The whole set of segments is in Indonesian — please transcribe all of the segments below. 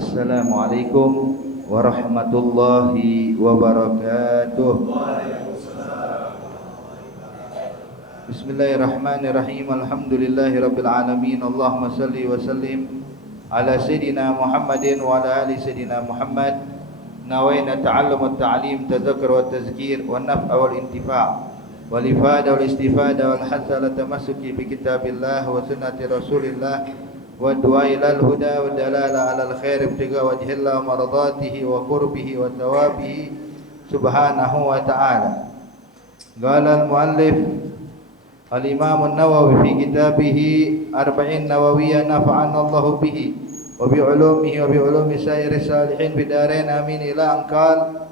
Assalamualaikum warahmatullahi wabarakatuh. Bismillahirrahmanirrahim. Alhamdulillahirabbil alamin. Allahumma shalli wa sallim ala sayidina Muhammadin wa ala ali sayidina Muhammad. Nawaina ta'allum wa ta'lim, tadzakkur wa tazkir, wa naf'a wal intifa' wal ifada wal istifada wal hatta la tamassuki bi kitabillah wa sunnati rasulillah wa du'a ilal huda wa dalala alal khair ibtiga wajhillah wa maradatihi wa qurbihi wa thawabihi subhanahu wa ta'ala. Qala al-muallif al-imam an-Nawawi fi kitabih Arba'in Nawawiyah nafa'ana Allahu bihi wa bi ulumihi wa bi ulumi sairi salihin bidarain amin ila anqal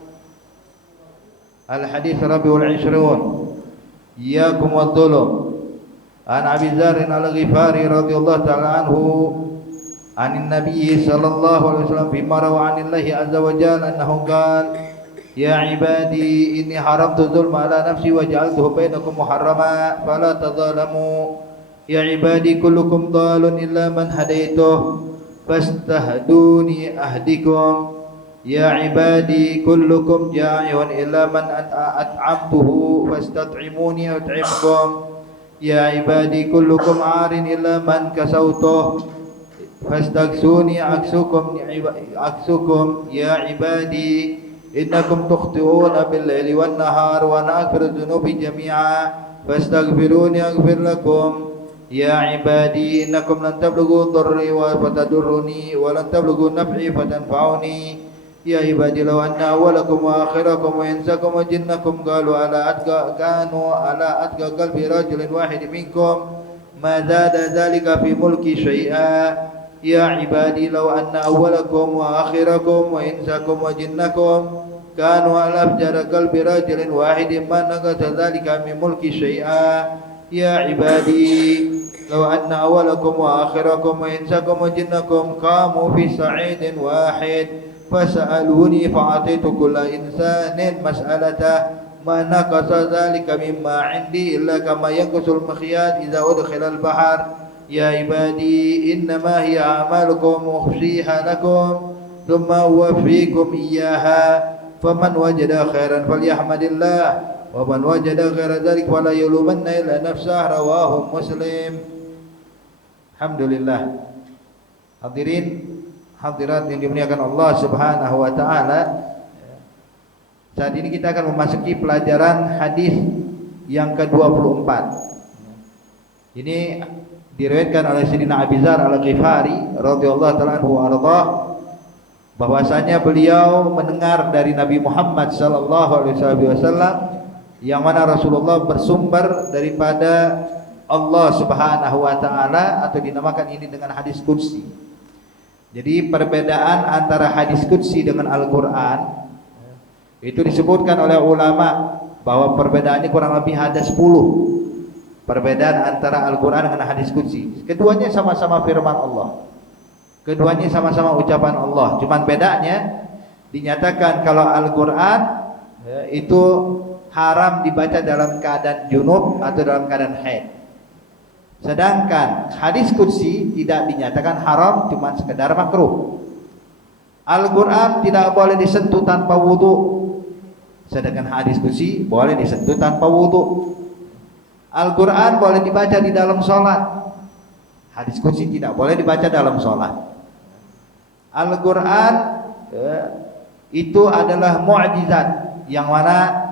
al-hadits rabiul 20 iyyakum wadh-dhulum. An Abi Dzar al-Ghifari radhiyallahu ta'ala anhu anin Nabi sallallahu alaihi wasallam fi marwa 'anillahi azza wa jalla annahu qala ya ibadi inni haramtu dzulma ala nafsi wa ja'altuhu bainakum muharrama fala tadzalamu ya ibadi kullukum dhalun illa man hadaituh fastahduni ahdikum ya ibadi kullukum ja'iun illa man at'amtuhu fastat'imuni at'imkum ya ibadi kullukum 'arin illa man kasautuh fastaghsuni aksukum ya ibadi innakum tukhti'una bil-laili wan-nahar wa ana aghfiru dzunubi jami'a fastaghfiruni aghfir lakum ya ibadi innakum lan tablughu dharri wa fatadurruni wa lan tablughu naf'i fatanfa'uni ya ibadi law anna awwalakum wa akhirakum wa insakum wa jinnakum kanu ala atqa qalbi rajulin wahid minkum ma zada dhalika fi mulki syai'a ya ibadi law anna awwalakum wa akhirakum wa insakum wa jinnakum kanu ala afjara qalbi rajulin wahidin ma naqasa dhalika min mulki syai'a ya ibadi law anna awwalakum wa akhirakum wa insakum wa jinnakum qamu fi sa'idin wahid fas'aluni fa'atitu kulla insanin mas'alatah ma naqasa dhalika mimma 'indi illa kama yanqusul mikhyat idza udkhila al-bahr ya ibadi innama hiya a'malukum ukhsiha lakum thumma uwaffikum iyyaha faman wajada khairan falyahmadillah wa man wajada ghaira dzalika fala yulumanna illa nafsah rawahu Muslim. Alhamdulillah. Hadirin hadirat yang dimuliakan Allah Subhanahu wa taala. Saat ini kita akan memasuki pelajaran hadis yang ke-24. Ini diriwayatkan oleh Sayyidina Abi Dzar al-Ghifari radhiyallahu ta'ala anhu arda bahwasanya beliau mendengar dari Nabi Muhammad sallallahu alaihi wasallam yang mana Rasulullah bersumber daripada Allah Subhanahu wa taala atau dinamakan ini dengan hadis qudsi. Jadi perbedaan antara hadis qudsi dengan Al-Qur'an itu disebutkan oleh ulama bahwa perbedaannya kurang lebih ada 10 perbedaan antara Al-Qur'an dengan hadis qudsi. Keduanya sama-sama firman Allah. Keduanya sama-sama ucapan Allah. Cuman bedanya dinyatakan kalau Al-Qur'an itu haram dibaca dalam keadaan junub atau dalam keadaan haid. Sedangkan hadis qudsi tidak dinyatakan haram, cuma sekedar makruh. Al-Qur'an tidak boleh disentuh tanpa wudu. Sedangkan hadis qudsi boleh disentuh tanpa wudu. Al-Qur'an boleh dibaca di dalam sholat. Hadis qudsi tidak boleh dibaca dalam sholat. Al-Qur'an itu adalah mu'jizat yang mana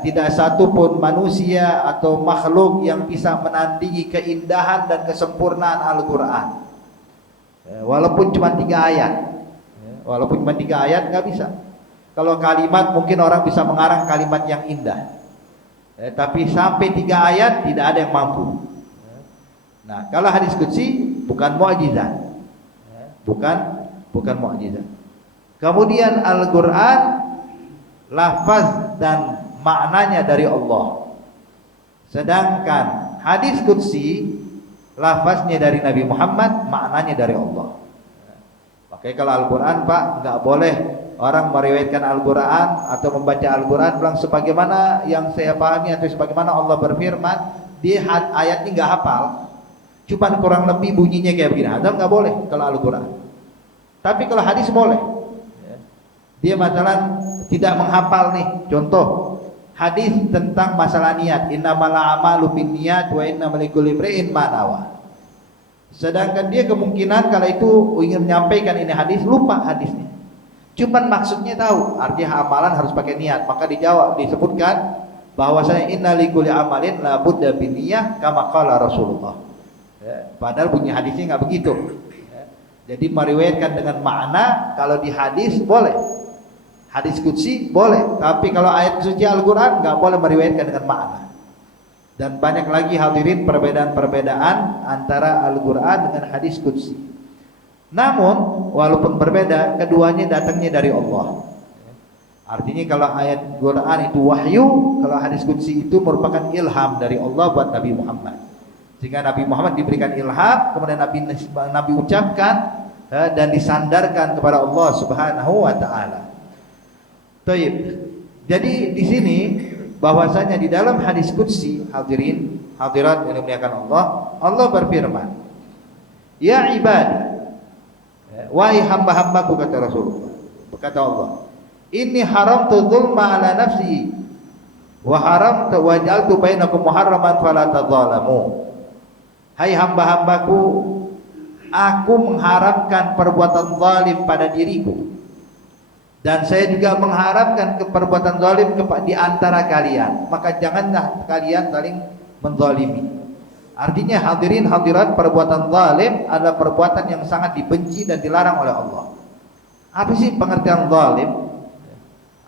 tidak satu pun manusia atau makhluk yang bisa menandingi keindahan dan kesempurnaan Al-Qur'an. Walaupun cuma 3 ayat. Walaupun cuma 3 ayat nggak bisa. Kalau kalimat mungkin orang bisa mengarang kalimat yang indah. Tapi sampai 3 ayat tidak ada yang mampu. Nah, kalau hadis qudsi bukan mukjizat. Bukan mukjizat. Kemudian Al-Qur'an lafaz dan maknanya dari Allah. Sedangkan hadis qudsi lafaznya dari Nabi Muhammad, maknanya dari Allah. Makanya kalau Al-Qur'an Pak, nggak boleh orang meriwayatkan Al-Qur'an atau membaca Al-Qur'an bilang sebagaimana yang saya pahami atau sebagaimana Allah berfirman, dia ayatnya nggak hafal, cuman kurang lebih bunyinya kayak begini. Ada nggak boleh kalau Al-Qur'an. Tapi kalau hadis boleh. Dia masalah tidak menghafal nih. Contoh hadis tentang masalah niat. Innamal a'malu binniyat wa innamal likulli imri'in ma nawa. Sedangkan dia kemungkinan kalau itu ingin menyampaikan ini hadis lupa hadisnya. Cuman maksudnya tahu, artinya amalan harus pakai niat. Maka dijawab disebutkan bahwasanya inna likulli amalin la budda binniyah kama qala Rasulullah. Padahal bunyi hadisnya enggak begitu. Jadi meriwayatkan dengan makna kalau di hadis boleh. Hadis qudsi boleh, tapi kalau ayat suci Al-Qur'an enggak boleh meriwayatkan dengan makna. Dan banyak lagi hadirin perbedaan-perbedaan antara Al-Qur'an dengan hadis qudsi. Namun walaupun berbeda, keduanya datangnya dari Allah. Artinya kalau ayat Quran itu wahyu, kalau hadis qudsi itu merupakan ilham dari Allah buat Nabi Muhammad. Sehingga Nabi Muhammad diberikan ilham, kemudian Nabi ucapkan dan disandarkan kepada Allah Subhanahu wa taala. Taib. Jadi di sini bahwasanya di dalam hadis qudsi, hadirin, hadirat yang dimuliakan Allah, Allah berfirman, "Ya ibadi, wahai hamba-hambaku," kata Rasulullah, kata Allah, "Inni haramtu dzulma ala nafsi wa haramtu wa ja'altu bainakum muharraman fala tadzalamu." Hai hamba-hambaku, aku mengharamkan perbuatan zalim pada diriku, dan saya juga mengharapkan perbuatan zalim di antara kalian. Maka janganlah kalian saling menzalimi. Artinya hadirin hadirat, perbuatan zalim adalah perbuatan yang sangat dibenci dan dilarang oleh Allah. Apa sih pengertian zalim?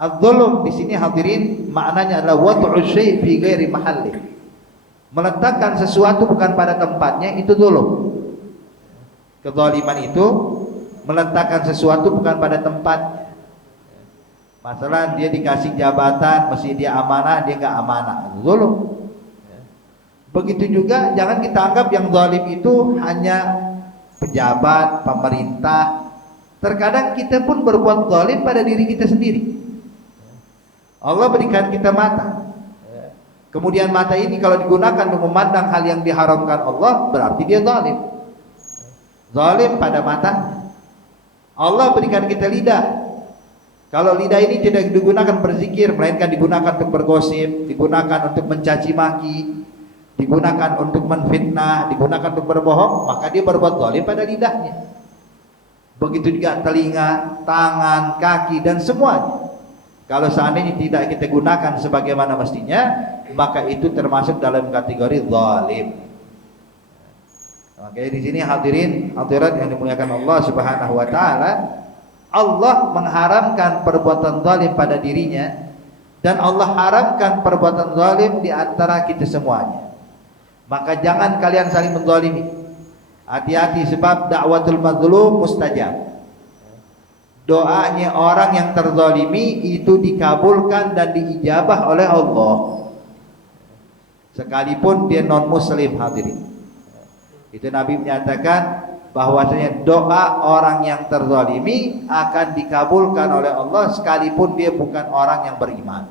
Az-zulm di sini hadirin maknanya adalah wad'u syai' fi ghairi mahalli. Meletakkan sesuatu bukan pada tempatnya, itu zulm. Kezaliman itu meletakkan sesuatu bukan pada tempatnya. Masalah dia dikasih jabatan, mesti dia amanah, dia enggak amanah, zulm. Begitu juga jangan kita anggap yang zalim itu hanya pejabat, pemerintah. Terkadang kita pun berbuat zalim pada diri kita sendiri. Allah berikan kita mata. Kemudian mata ini kalau digunakan untuk memandang hal yang diharamkan Allah, berarti dia zalim. Zalim pada mata. Allah berikan kita lidah. Kalau lidah ini tidak digunakan berzikir, melainkan digunakan untuk bergosip, digunakan untuk mencaci maki, digunakan untuk menfitnah, digunakan untuk berbohong, maka dia berbuat zalim pada lidahnya. Begitu juga telinga, tangan, kaki, dan semuanya. Kalau seandainya tidak kita gunakan sebagaimana mestinya, maka itu termasuk dalam kategori zalim. Oke, di sini hadirin hadirat yang dimuliakan Allah Subhanahu wa taala, Allah mengharamkan perbuatan zalim pada dirinya, dan Allah haramkan perbuatan zalim di antara kita semuanya. Maka jangan kalian saling menzalimi. Hati-hati, sebab dakwatul mazlum mustajab. Doanya orang yang terzalimi itu dikabulkan dan diijabah oleh Allah, sekalipun dia non muslim, hadirin. Itu Nabi menyatakan bahwasanya doa orang yang terzalimi akan dikabulkan oleh Allah sekalipun dia bukan orang yang beriman.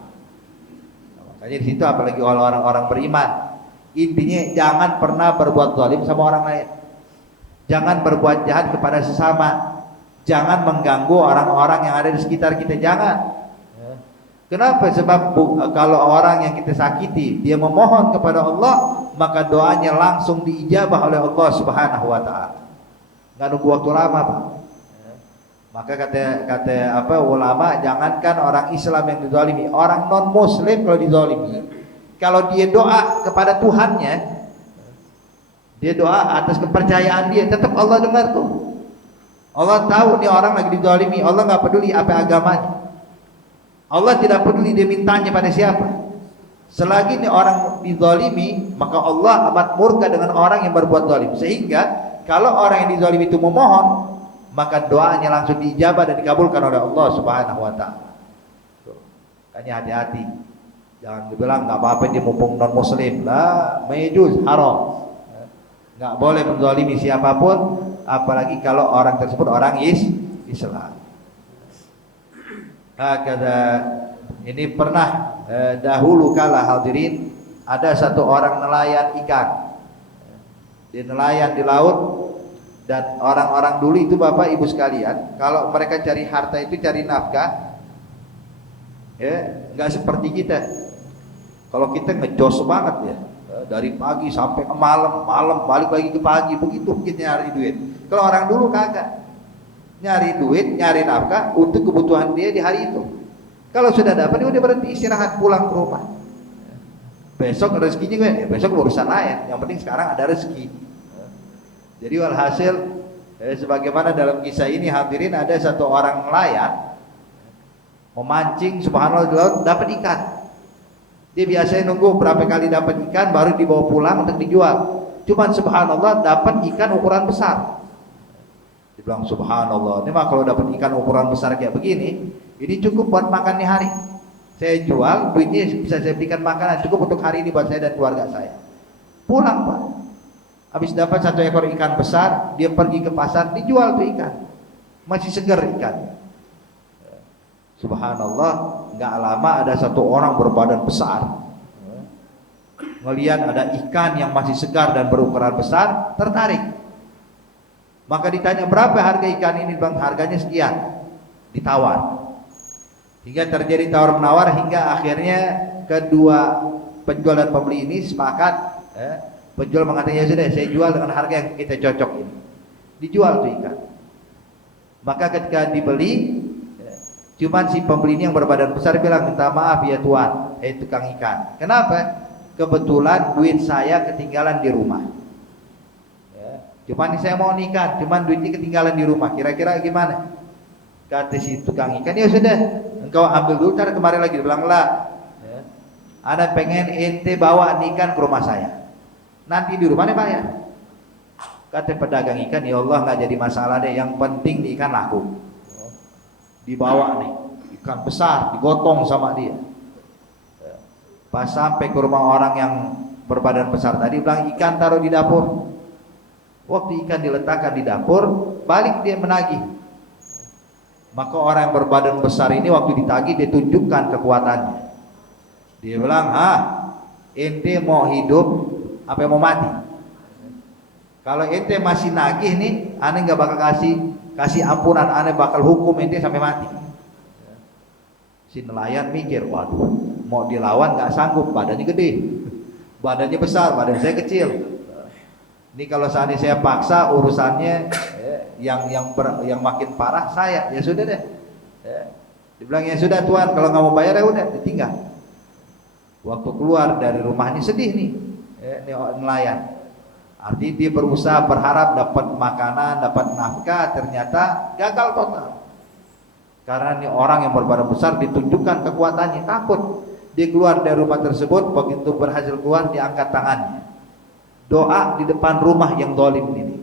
Makanya di situ apalagi orang-orang beriman. Intinya jangan pernah berbuat zalim sama orang lain. Jangan berbuat jahat kepada sesama. Jangan mengganggu orang-orang yang ada di sekitar kita, jangan. Kenapa? Sebab kalau orang yang kita sakiti dia memohon kepada Allah, maka doanya langsung diijabah oleh Allah Subhanahu wa taala. Nggak nunggu waktu lama, Pak. Maka kata ulama, jangankan orang Islam yang dizalimi, orang non muslim kalau dizalimi, kalau dia doa kepada Tuhannya, dia doa atas kepercayaan dia, tetap Allah dengar tuh. Allah tahu nih orang lagi dizalimi, Allah nggak peduli apa agamanya. Allah tidak peduli dia mintanya pada siapa. Selagi nih orang dizalimi, maka Allah amat murka dengan orang yang berbuat zalim. Sehingga kalau orang yang dizalimi itu memohon, maka doanya langsung diijabah dan dikabulkan oleh Allah Subhanahu wa taala. Makanya hati-hati. Jangan dibilang enggak apa-apa dia mumpung non muslim. Lah, majuz, haram. Enggak boleh menzalimi siapapun, apalagi kalau orang tersebut orang Islam. Hakada, ini pernah dahulu kala hadirin, ada satu orang nelayan ikan. Dia nelayan di laut, Dan orang-orang dulu itu Bapak Ibu sekalian, kalau mereka cari harta itu cari nafkah, ya nggak seperti kita. Kalau kita ngejos banget ya, dari pagi sampai ke malam, malam balik lagi ke pagi, begitu kita nyari duit. Kalau orang dulu kagak, nyari duit, nyari nafkah untuk kebutuhan dia di hari itu. Kalau sudah dapat, dia udah berhenti istirahat, pulang ke rumah. Besok rezekinya gue, ya besok urusan lain. Yang penting sekarang ada rezeki. Jadi walhasil, sebagaimana dalam kisah ini hadirin, ada satu orang nelayan memancing, subhanallah, di laut dapat ikan. Dia biasanya nunggu berapa kali dapat ikan baru dibawa pulang untuk dijual. Cuman subhanallah dapat ikan ukuran besar. Dia bilang subhanallah, ini mah kalau dapat ikan ukuran besar kayak begini, ini cukup buat makan di hari. Saya jual, duitnya bisa saya belikan makanan, cukup untuk hari ini buat saya dan keluarga saya. Pulang Pak, habis dapat satu ekor ikan besar, dia pergi ke pasar, dijual tuh ikan, masih segar ikan. Subhanallah, nggak lama ada satu orang berbadan besar, melihat ada ikan yang masih segar dan berukuran besar, tertarik. Maka ditanya, berapa harga ikan ini Bang? Harganya sekian, ditawar. Hingga terjadi tawar menawar, hingga akhirnya kedua penjual dan pembeli ini sepakat. Penjual mengatakan, ya sudah, saya jual dengan harga yang kita cocok ini. Dijual tuh ikan. Maka ketika dibeli, cuman si pembeli ini yang berbadan besar bilang, minta maaf ya Tuan, tukang ikan. Kenapa? Kebetulan duit saya ketinggalan di rumah. Cuman saya mau nikah, cuman duitnya ketinggalan di rumah. Kira-kira gimana? Kata si tukang ikan, ya sudah, engkau ambil dulu, ntar kemarin lagi. Dia bilang, lah, ana pengen ente bawa ikan ke rumah saya, nanti di rumah nih bayar. Kata pedagang ikan, ya Allah nggak jadi masalah deh, yang penting di ikan laku. Dibawa nih, ikan besar, digotong sama dia. Pas sampai ke rumah orang yang berbadan besar tadi, bilang ikan taruh di dapur. Waktu ikan diletakkan di dapur, balik dia menagih. Maka orang yang berbadan besar ini waktu ditagih, dia tunjukkan kekuatannya. Dia bilang, ente mau hidup apa mau mati? Kalau ente masih nagih nih, aneh nggak bakal kasih ampunan, aneh bakal hukum ente sampai mati. Si nelayan mikir, waduh, mau dilawan nggak sanggup, badannya gede, badannya besar, badan saya kecil. Ini kalau seandainya saya paksa urusannya yang makin parah saya, ya sudah deh. Dibilang, ya sudah Tuan, kalau nggak mau bayar ya udah, ditinggal. Waktu keluar dari rumahnya sedih nih, nelayan. Artinya dia berusaha berharap dapat makanan, dapat nafkah, ternyata gagal total. Karena ini orang yang berbadan besar ditunjukkan kekuatannya, takut. Dia keluar dari rumah tersebut, begitu berhasil keluar diangkat tangannya. Doa di depan rumah yang zalim ini.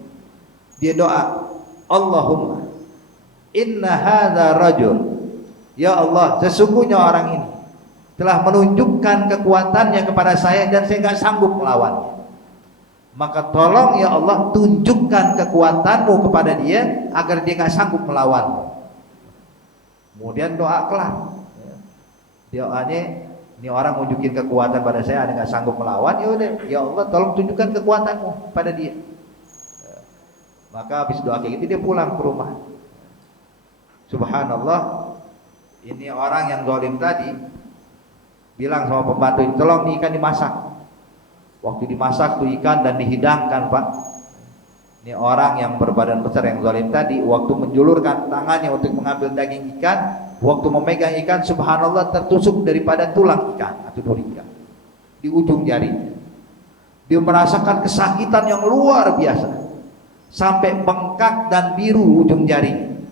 Dia doa, Allahumma inna hadza rajul, ya Allah, sesungguhnya orang ini telah menunjukkan kekuatannya kepada saya dan saya nggak sanggup melawannya. Maka tolong ya Allah, tunjukkan kekuatanmu kepada dia agar dia nggak sanggup melawanmu. Kemudian doa kelar. Doanya, ini orang nunjukin kekuatan pada saya, ada nggak sanggup melawan, ya udah, ya Allah tolong tunjukkan kekuatanmu pada dia. Maka habis doa kayak gitu dia pulang ke rumah. Subhanallah, ini orang yang zalim tadi bilang sama pembantu, tolong nih ikan dimasak. Waktu dimasak tuh ikan dan dihidangkan Pak, ini orang yang berbadan besar yang zalim tadi, waktu menjulurkan tangannya untuk mengambil daging ikan, waktu memegang ikan, subhanallah tertusuk daripada tulang ikan atau duri ikan di ujung jarinya. Dia merasakan kesakitan yang luar biasa, sampai bengkak dan biru ujung jarinya.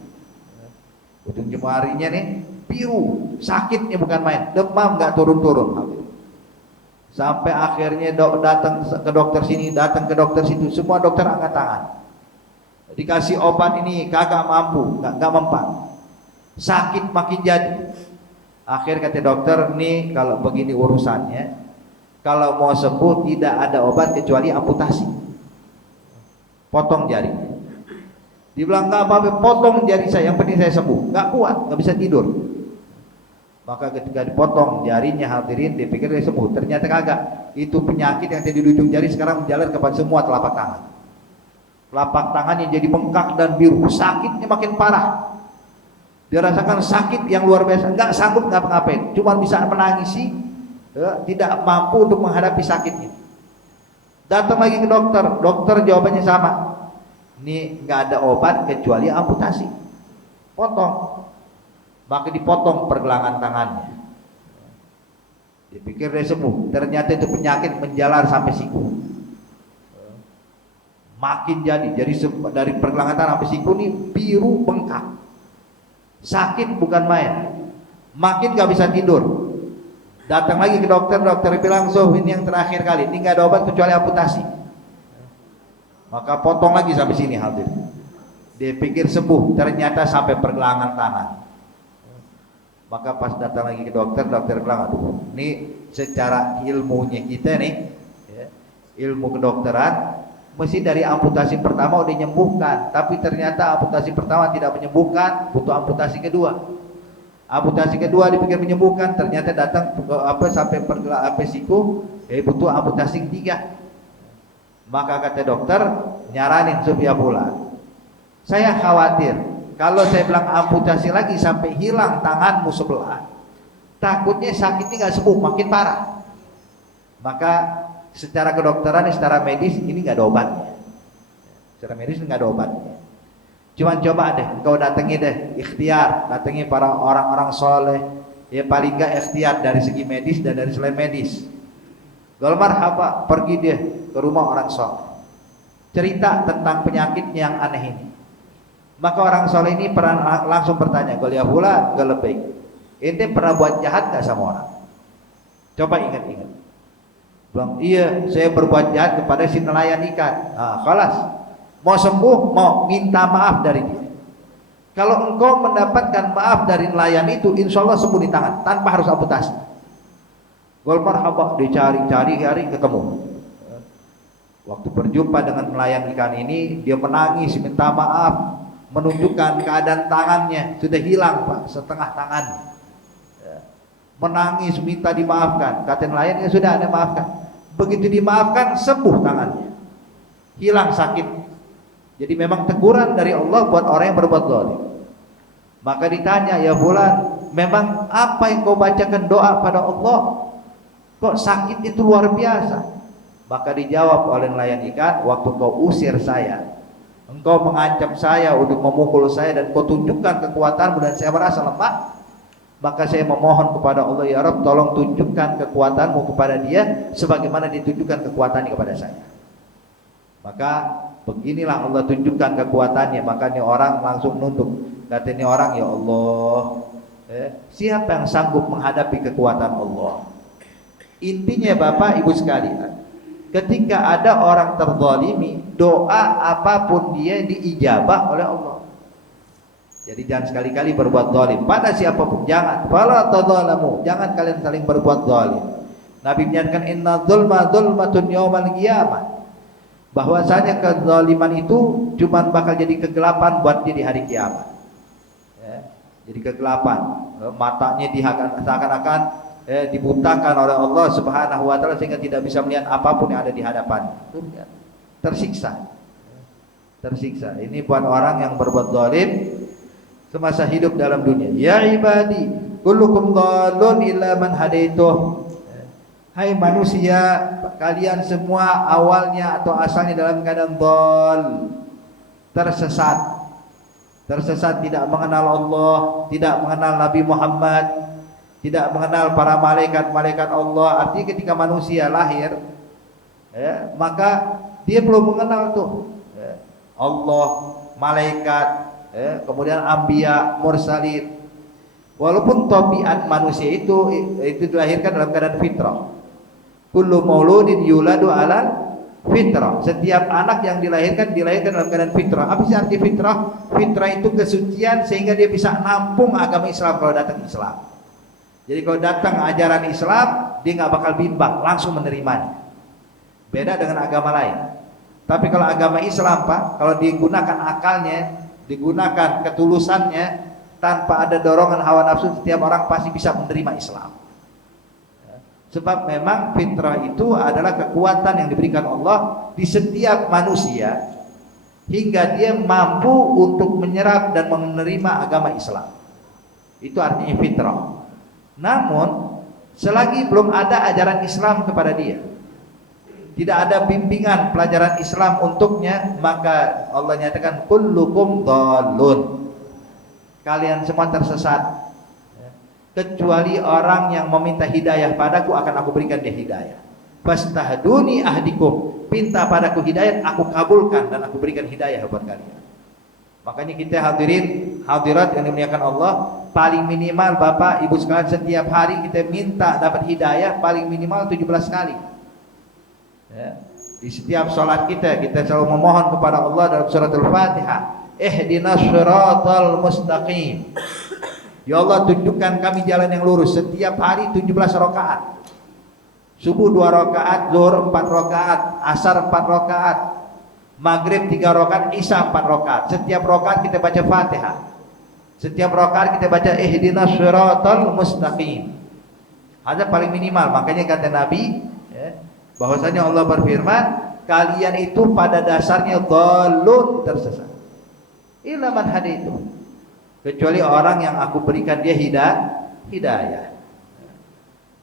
Ujung jarinya nih biru, sakitnya bukan main, demam nggak turun-turun. Sampai akhirnya datang ke dokter sini, datang ke dokter situ, semua dokter angkat tangan. Dikasih obat ini kagak mampu, nggak mempan. Sakit makin jadi. Akhir kata dokter, nih kalau begini urusannya, kalau mau sembuh tidak ada obat kecuali amputasi, potong jari. Dibilang nggak apa-apa, potong jari saya, yang penting saya sembuh. Nggak kuat, nggak bisa tidur. Maka ketika dipotong jarinya hadirin, dipikir dia sembuh, ternyata kagak. Itu penyakit yang tadi di ujung jari sekarang menjalar kepada semua telapak tangan. Telapak tangannya jadi bengkak dan biru, sakitnya makin parah. Dia rasakan sakit yang luar biasa, nggak sanggup ngapa-ngapain, cuma bisa menangisi, tidak mampu untuk menghadapi sakitnya. Datang lagi ke dokter, dokter jawabannya sama, ini nggak ada obat kecuali amputasi, potong. Maka dipotong pergelangan tangannya. Dipikir dia sembuh, ternyata itu penyakit menjalar sampai siku. Makin jadi dari pergelangan tangan sampai siku ini biru bengkak, sakit bukan main, makin gak bisa tidur. Datang lagi ke dokter, dokter bilang, so ini yang terakhir kali, ini gak ada obat kecuali amputasi. Maka potong lagi sampai sini hadir. Dia pikir sembuh, ternyata sampai pergelangan tangan. Maka pas datang lagi ke dokter, dokter bilang, aduh, ini secara ilmunya kita nih, ya, ilmu kedokteran, mesti dari amputasi pertama udah menyembuhkan, tapi ternyata amputasi pertama tidak menyembuhkan, butuh amputasi kedua. Amputasi kedua dipikir menyembuhkan, ternyata datang sampai pergelangan siku, butuh amputasi ketiga. Maka kata dokter, nyaranin supaya pulang. Saya khawatir kalau saya bilang amputasi lagi sampai hilang tanganmu sebelah, takutnya sakitnya nggak sembuh, makin parah. Maka secara kedokteran, secara medis ini nggak ada obatnya. Secara medis nggak ada obatnya. Cuman coba deh, kau datangi deh, ikhtiar, datangi para orang-orang soleh, ya paling nggak ikhtiar dari segi medis dan dari selain medis. Golmar apa? Pergi deh ke rumah orang soleh, cerita tentang penyakit yang aneh ini. Maka orang soleh ini pernah langsung bertanya, "Golia pula, galebek. Ente pernah buat jahat gak sama orang?" Coba ingat-ingat. Bilang, "Iya, saya berbuat jahat kepada si nelayan ikan." Nah, kelas. Mau sembuh, mau minta maaf dari dia. Kalau engkau mendapatkan maaf dari nelayan itu, insya Allah sembuh di tangan, tanpa harus amputasi. Golmar habak dicari-cari hari ketemu. Waktu berjumpa dengan nelayan ikan ini, dia menangis, minta maaf, menunjukkan keadaan tangannya sudah hilang Pak, setengah tangannya. Menangis minta dimaafkan. Kata nelayan, ya sudah Anda maafkan. Begitu dimaafkan, sembuh tangannya, hilang sakit. Jadi memang teguran dari Allah buat orang yang berbuat zalim. Maka ditanya, "Ya fulan, memang apa yang kau bacakan doa pada Allah? Kok sakit itu luar biasa?" Maka dijawab oleh nelayan ikan, "Waktu kau usir saya, engkau mengancam saya untuk memukul saya dan kau tunjukkan kekuatanmu dan saya merasa lemah, maka saya memohon kepada Allah, ya Rabb, tolong tunjukkan kekuatanmu kepada dia sebagaimana ditunjukkan kekuatannya kepada saya." Maka beginilah Allah tunjukkan kekuatannya. Maka ini orang langsung nunduk. Kata ini orang, "Ya Allah, siapa yang sanggup menghadapi kekuatan Allah?" Intinya Bapak Ibu sekalian, ketika ada orang terzalimi, doa apapun dia diijabah oleh Allah. Jadi jangan sekali-kali berbuat zalim pada siapapun, jangan. Fala tadzalamu, jangan kalian saling berbuat zalim. Nabi menyatakan, "Inna dzulma dzulmatun yaumal qiyamah." Bahwasanya kezaliman itu cuma bakal jadi kegelapan buat dia di hari kiamat. Ya, jadi kegelapan, matanya seakan-akan dibutakan oleh Allah Subhanahu wa taala sehingga tidak bisa melihat apapun yang ada di hadapannya. Tersiksa. Tersiksa. Ini buat orang yang berbuat zalim semasa hidup dalam dunia. "Ya ibadi, kullukum dhalun illa man hadaituh." Hai manusia, kalian semua awalnya atau asalnya dalam keadaan dhal, tersesat. Tersesat, tidak mengenal Allah, tidak mengenal Nabi Muhammad, tidak mengenal para malaikat-malaikat Allah. Artinya ketika manusia lahir, maka dia belum mengenal tuh Allah, malaikat, kemudian anbiya, mursalin. Walaupun tabiat manusia itu dilahirkan dalam keadaan fitrah. Kullu mauludin yuladu ala fitrah. Setiap anak yang dilahirkan dalam keadaan fitrah. Apa sih arti fitrah? Fitrah itu kesucian sehingga dia bisa nampung agama Islam kalau datang Islam. Jadi kalau datang ajaran Islam, dia nggak bakal bimbang, langsung menerimanya. Beda dengan agama lain. Tapi kalau agama Islam Pak, kalau digunakan akalnya, digunakan ketulusannya, tanpa ada dorongan hawa nafsu, setiap orang pasti bisa menerima Islam. Sebab memang fitrah itu adalah kekuatan yang diberikan Allah di setiap manusia hingga dia mampu untuk menyerap dan menerima agama Islam. Itu artinya fitrah. Namun selagi belum ada ajaran Islam kepada dia, tidak ada bimbingan pelajaran Islam untuknya, maka Allah nyatakan kullukum dhalun, kalian semua tersesat, kecuali orang yang meminta hidayah padaku akan aku berikan dia hidayah. Fastahduni ahdikum, minta padaku hidayah, aku kabulkan dan aku berikan hidayah buat kalian. Makanya kita hadirin hadirat yang dimuliakan Allah, paling minimal Bapak Ibu sekalian setiap hari kita minta dapat hidayah paling minimal 17 kali. Ya. Di setiap sholat kita selalu memohon kepada Allah dalam surat Al-Fatihah, ihdinas shiratal mustaqim. Ya Allah, tunjukkan kami jalan yang lurus. Setiap hari 17 rakaat. Subuh 2 rakaat, zuhur 4 rakaat, asar 4 rakaat, maghrib 3 rakaat, isya 4 rakaat. Setiap rakaat kita baca Fatihah. Setiap rakaat kita baca ihdinas shiratal mustaqim. Ada paling minimal. Makanya kata Nabi, ya, bahwasanya Allah berfirman, kalian itu pada dasarnya dhalun, tersesat. Illa man hadaitu, kecuali orang yang aku berikan dia hidayah.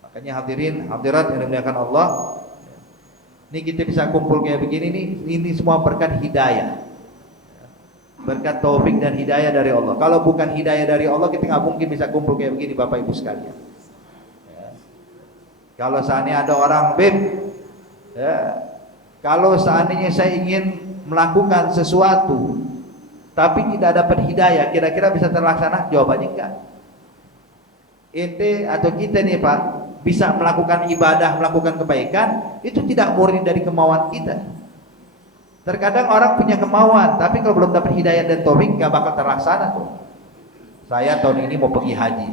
Makanya hadirin hadirat yang dimuliakan Allah, ini kita bisa kumpul kayak begini nih, ini semua berkat hidayah, berkat taufik dan hidayah dari Allah. Kalau bukan hidayah dari Allah, kita nggak mungkin bisa kumpul kayak begini Bapak Ibu sekalian. Ya. Kalau seandainya ada orang ya, kalau seandainya saya ingin melakukan sesuatu tapi tidak dapat hidayah, kira-kira bisa terlaksana? Jawabannya enggak. Ente atau kita nih Pak, bisa melakukan ibadah, melakukan kebaikan, itu tidak murni dari kemauan kita. Terkadang orang punya kemauan, tapi kalau belum dapat hidayah dan taufik nggak bakal terlaksana tuh. Saya tahun ini mau pergi haji,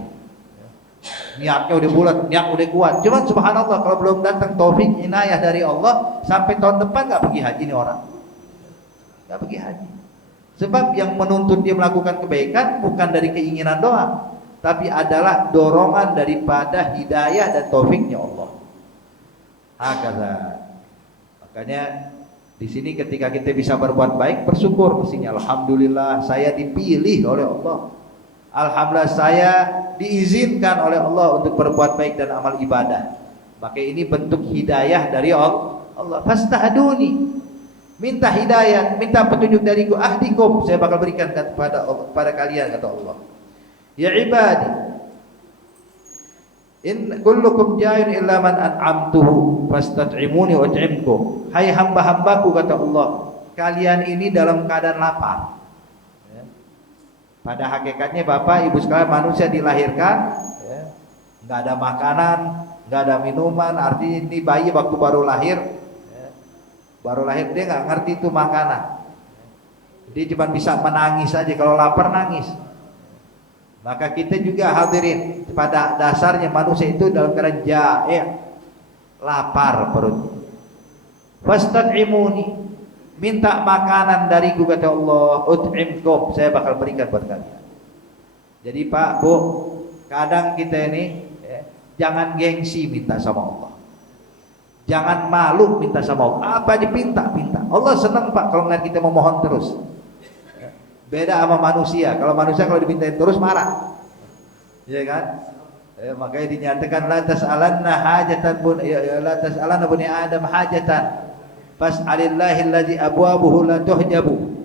niatnya udah bulat, niat udah kuat. Cuman subhanallah, kalau belum datang taufik inayah dari Allah, sampai tahun depan nggak pergi haji nih orang, nggak pergi haji. Sebab yang menuntun dia melakukan kebaikan bukan dari keinginan doang, tapi adalah dorongan daripada hidayah dan taufiknya Allah. Hakadha. Makanya di sini ketika kita bisa berbuat baik, bersyukur mestinya. Alhamdulillah saya dipilih oleh Allah. Alhamdulillah saya diizinkan oleh Allah untuk berbuat baik dan amal ibadah. Maka ini bentuk hidayah dari Allah. Fastahduni, minta hidayah, minta petunjuk dariku, ahdikum, saya bakal berikan kepada kalian, kata Allah. Ya ibadi, in kullukum ja'in illa man an'amtuhu fastat'imuni wa'at'imkum. Hai hamba-hambaku, kata Allah, kalian ini dalam keadaan lapar. Ya. Pada hakikatnya Bapak Ibu sekalian, manusia dilahirkan, ya, nggak ada makanan, nggak ada minuman. Artinya ini bayi waktu baru lahir, ya, baru lahir dia nggak ngerti itu makanan. Dia cuma bisa menangis aja, kalau lapar nangis. Maka kita juga hadirin, pada dasarnya manusia itu dalam keadaan ja'i', lapar perut. Fastad'imuni, minta makanan dariku, kata Allah, ut'imkum, saya bakal berikan buat kalian. Jadi Pak, Bu, kadang kita ini jangan gengsi minta sama Allah, jangan malu minta sama Allah. Apa dipinta, minta. Allah senang Pak kalau melihat kita memohon terus. Beda sama manusia. Kalau manusia kalau dimintain terus marah, ya kan? Makanya dinyatakan la tas'alanna hajatan la tas'alanna bani adam hajatan fas'alillahi allazi abwabuhu la tuhjabu.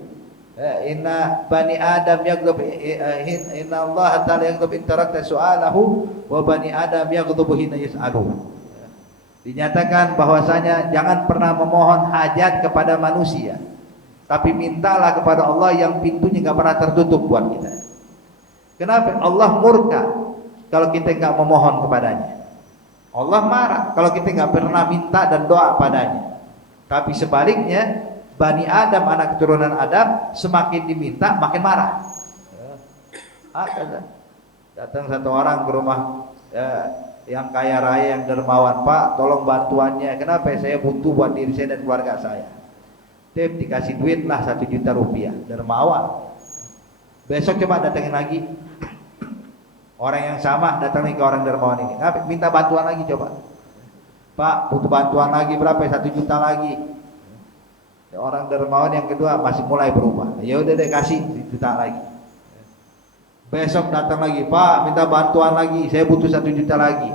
Inna bani adam yaghdab, inna Allah ta'ala yaghdab in tarakta su'alahu wa bani adam yaghdabu hina yas'aluhu. Dinyatakan bahwasanya jangan pernah memohon hajat kepada manusia, tapi mintalah kepada Allah yang pintunya nggak pernah tertutup buat kita. Kenapa? Allah murka kalau kita nggak memohon kepadanya. Allah marah kalau kita nggak pernah minta dan doa padanya. Tapi sebaliknya, Bani Adam, anak keturunan Adam, semakin diminta makin marah. Datang satu orang ke rumah yang kaya raya, yang dermawan, Pak, tolong bantuannya. Kenapa? Saya butuh buat diri saya dan keluarga saya. Dikasih duit lah 1 juta rupiah, dermawan. Besok coba datangin lagi orang yang sama, datang lagi ke orang dermawan ini, minta bantuan lagi, coba Pak butuh bantuan lagi, berapa? 1 juta lagi. Orang dermawan yang kedua masih mulai berubah. Ya udah deh kasih 1 juta lagi. Besok datang lagi, Pak minta bantuan lagi, saya butuh 1 juta lagi.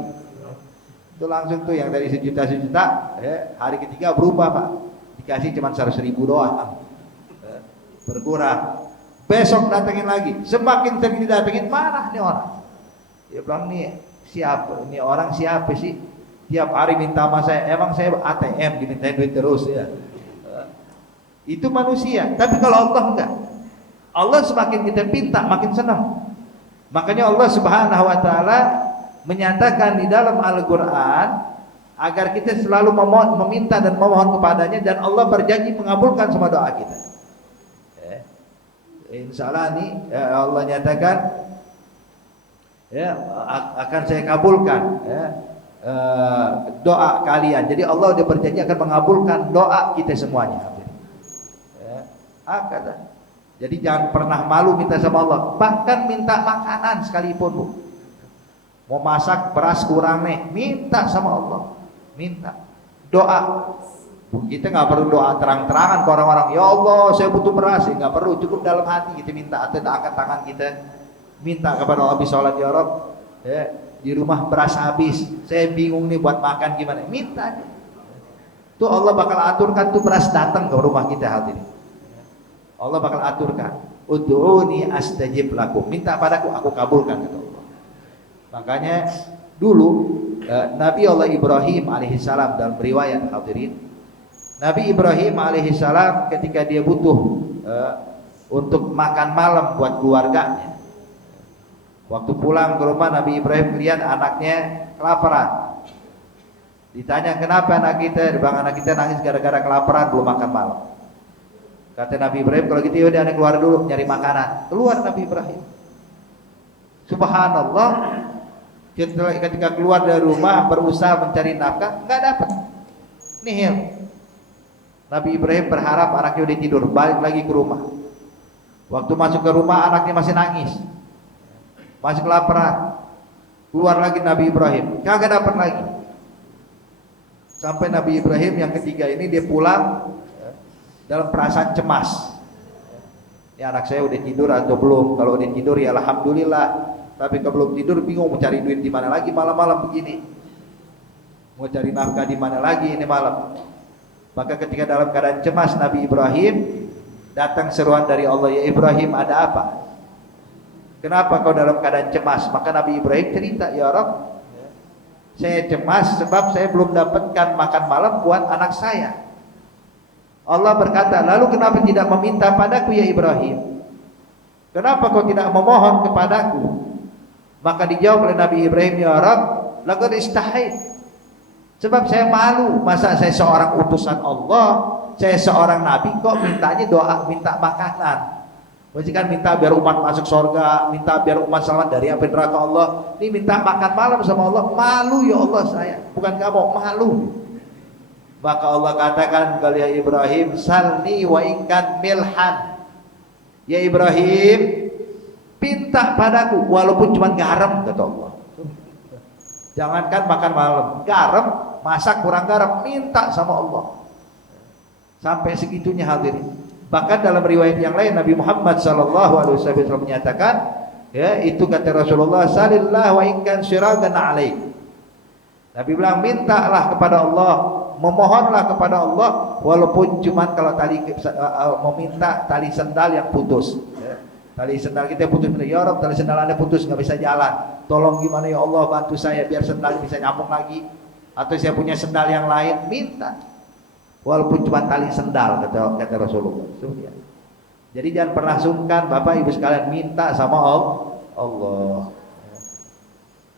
Itu langsung tuh yang dari 1 juta hari ketiga berubah Pak. Dikasih cuma 100.000 doang. Berkurang. Besok datengin lagi, semakin sering didatengin marah nih orang. Dia bilang nih siapa? Ini orang siapa sih? Tiap hari minta sama saya, emang saya ATM dimintain duit terus ya. Itu manusia, tapi kalau Allah enggak. Allah semakin kita minta makin senang. Makanya Allah Subhanahu wa taala menyatakan di dalam Al-Qur'an agar kita selalu meminta dan memohon kepadanya, dan Allah berjanji mengabulkan semua doa kita. Insyaallah nih Allah nyatakan akan saya kabulkan doa kalian. Jadi Allah udah berjanji akan mengabulkan doa kita semuanya. Jadi jangan pernah malu minta sama Allah. Bahkan minta makanan sekalipun Bu. Mau masak beras kurang nih, minta sama Allah. Minta doa. Kita nggak perlu doa terang-terangan ke orang-orang. Ya Allah, saya butuh beras. Nggak perlu, cukup dalam hati kita minta. Atau angkat tangan kita minta kepada Allah. Sholat ya Rabb, di rumah beras habis, saya bingung nih buat makan gimana. Minta. Tuh Allah bakal aturkan tuh beras datang ke rumah kita hadirin. Allah bakal aturkan. Ud'uni astajib lakum. Minta padaku, aku kabulkan kata Allah. Makanya dulu Nabi Allah Ibrahim alaihissalam dalam riwayat hadirin, Nabi Ibrahim alaihissalam ketika dia butuh untuk makan malam buat keluarganya, waktu pulang ke rumah Nabi Ibrahim melihat anaknya kelaparan. Ditanya kenapa anak kita? Bang, anak kita nangis gara-gara kelaparan belum makan malam. Kata Nabi Ibrahim, kalau gitu yaudah aneh keluar dulu nyari makanan. Keluar Nabi Ibrahim. Subhanallah, ketika keluar dari rumah berusaha mencari nafkah, nggak dapat. Nihil. Nabi Ibrahim berharap anaknya udah tidur, balik lagi ke rumah. Waktu masuk ke rumah anaknya masih nangis, masih kelaparan. Keluar lagi Nabi Ibrahim, kagak dapat lagi. Sampai Nabi Ibrahim yang ketiga ini dia pulang dalam perasaan cemas. Ya anak saya udah tidur atau belum? Kalau udah tidur ya alhamdulillah. Tapi kalau belum tidur bingung mau cari duit di mana lagi malam-malam begini. Mau cari nafkah di mana lagi ini malam. Maka ketika dalam keadaan cemas Nabi Ibrahim datang seruan dari Allah, ya Ibrahim ada apa? Kenapa kau dalam keadaan cemas? Maka Nabi Ibrahim cerita, ya Rabb, saya cemas sebab saya belum dapatkan makan malam buat anak saya. Allah berkata, lalu kenapa tidak meminta padaku ya Ibrahim? Kenapa kau tidak memohon kepadaku? Maka dijawab oleh Nabi Ibrahim, ya Rabb, laqad istahait. Sebab saya malu, masa saya seorang utusan Allah, saya seorang nabi kok mintanya doa, minta makanan. Mesti kan minta biar umat masuk surga, minta biar umat selamat dari api neraka Allah. Ini minta makan malam sama Allah, malu ya Allah saya. Bukan kamu, malu. Maka Allah katakan kepada Ibrahim, salni wa ingkan milhan. Ya Ibrahim, pinta padaku walaupun cuma garam kata Allah. Jangankan makan malam, garam, masak kurang garam, minta sama Allah. Sampai segitunya hadirin. Bahkan dalam riwayat yang lain Nabi Muhammad SAW menyatakan, ya itu kata Rasulullah, salillah wa ingkan syiragan alaik. Nabi bilang mintalah kepada Allah, memohonlah kepada Allah walaupun cuma kalau meminta tali sendal yang putus. Ya. Tali sendal kita putus, ya Rabb tali sendal Anda putus nggak bisa jalan. Tolong gimana ya Allah bantu saya biar sendal bisa nyambung lagi. Atau saya punya sendal yang lain, minta. Walaupun cuma tali sendal kata Rasulullah. Jadi jangan pernah sungkan Bapak Ibu sekalian minta sama Allah.